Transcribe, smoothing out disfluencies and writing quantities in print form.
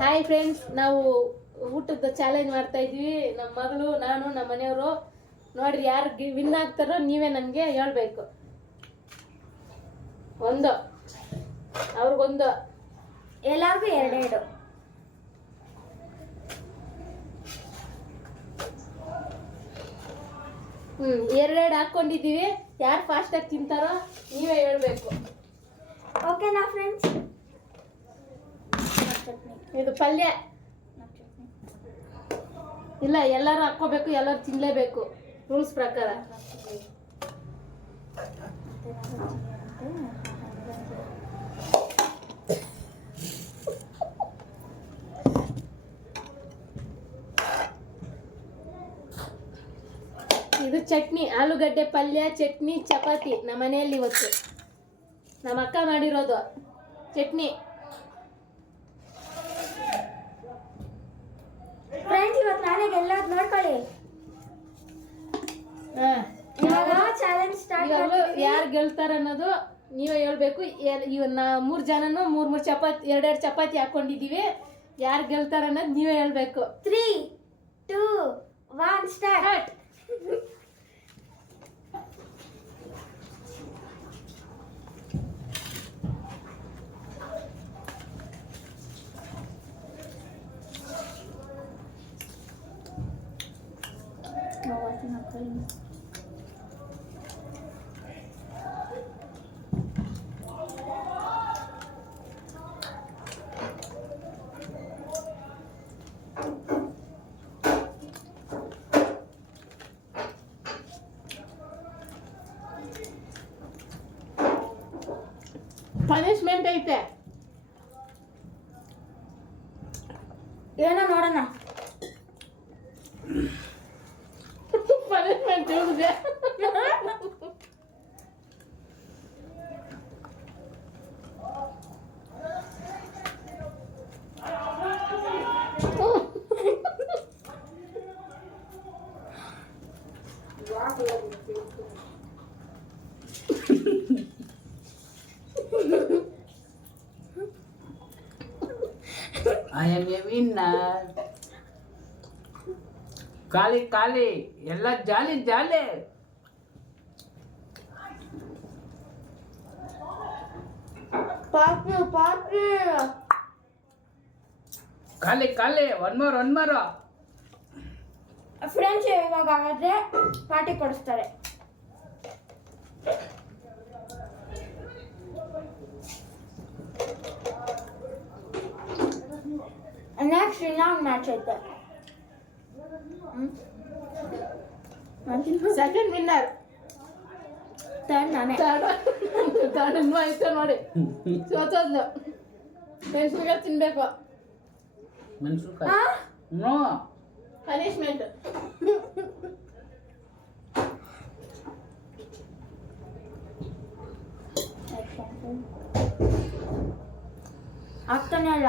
Hi friends, ನಾವು ಊಟದ challenge ಮಾಡ್ತಾ ಇದ್ವಿ. ನಮ್ಮ ಮಗಳು, ನಾನು, ನಮ್ಮ ಮನೆಯವರು. ನೋಡ್ರಿ, ಯಾರು ವಿನ್ ಆಗ್ತಾರೋ ನೀವೇ ನನಗೆ ಹೇಳ್ಬೇಕು. ಒಂದು, ಅವ್ರಿಗೊಂದು, ಎಲ್ಲರಿಗೂ ಎರಡೆರಡು. ಎರಡೆರಡು ಹಾಕೊಂಡಿದ್ದೀವಿ. ಯಾರು ಫಾಸ್ಟಾಗಿ ತಿಂತಾರೋ ನೀವೇ ಹೇಳ್ಬೇಕು. ಓಕೆನಾ ಫ್ರೆಂಡ್ಸ್? ಇದು ಪಲ್ಯ ಇಲ್ಲ, ಎಲ್ಲರೂ ಹಾಕೋಬೇಕು, ಎಲ್ಲರೂ ತಿನ್ನಲೇಬೇಕು ರೂಲ್ಸ್ ಪ್ರಕಾರ. ಇದು ಚಟ್ನಿ, ಆಲೂಗಡ್ಡೆ ಪಲ್ಯ, ಚಟ್ನಿ, ಚಪಾತಿ. ನಮ್ಮ ಮನೆಯಲ್ಲಿ ಇವತ್ತು ನಮ್ಮ ಅಕ್ಕ ಮಾಡಿರೋದು ಚಟ್ನಿ. ಫ್ರೆಂಡ್ಸ್, ಇವತ್ತು ನಾನೇ ಗೆಲ್ಲೋದು ನೋಡ್ಕೊಳ್ಳಿ. ಇವಾಗ ಚಾಲೆಂಜ್ ಸ್ಟಾರ್ಟ್ ಮಾಡ್ತೀವಿ. ಯಾರು ಗೆಲ್ತಾರ ಅನ್ನೋದು ನೀವೇ ಹೇಳ್ಬೇಕು. ಇವನ್ನ 3 ಜನನು 3 ಚಪಾತಿ, 2 ಚಪಾತಿ ಹಾಕೊಂಡಿದೀವಿ. ಯಾರು ಗೆಲ್ತಾರ ಅನ್ನೋದು ನೀವೇ ಹೇಳ್ಬೇಕು. 3, 2, 1 ಸ್ಟಾರ್ಟ್. ಪನಿಷ್ಮೆಂಟ್ ಐತೆ, ಏನೋ ನೋಡೋಣ. ಪನಿಷ್ಮೆಂಟ್ ಇವ್ರಿಗೆ. I am a winner. ಖಾಲಿ ಖಾಲಿ ಎಲ್ಲ ಜಾಲಿ ಜಾಲಿ. ಪಾಪಿ ಖಾಲಿ ಖಾಲಿ. One more. ಫ್ರೆಂಡ್ಸ್, ಇವಾಗ ಆದ್ರೆ ಪಾರ್ಟಿ ಕೊಡಿಸ್ತಾರೆ. ನೆಕ್ಸ್ಟ್ ಇನ್ನೊಂದು ಮ್ಯಾಚ್ ಐತೆ. Second winner. ಥರ್ಡ್ ನಾನೇ. ಥರ್ಡ್ ಇನ್ನೂ ಐತೆ ನೋಡಿ. ಸೋತೋದ್ಲು. ಮೆಣಸಿನ್ಕಾಯಿ ತಿನ್ಬೇಕು. ಮೆಣಸಿನ್ಕಾಯಿ ನೋ ಪನಿಷ್ಮೆಂಟ್. ಆಗ್ತಾನೆ ಅಲ್ಲ.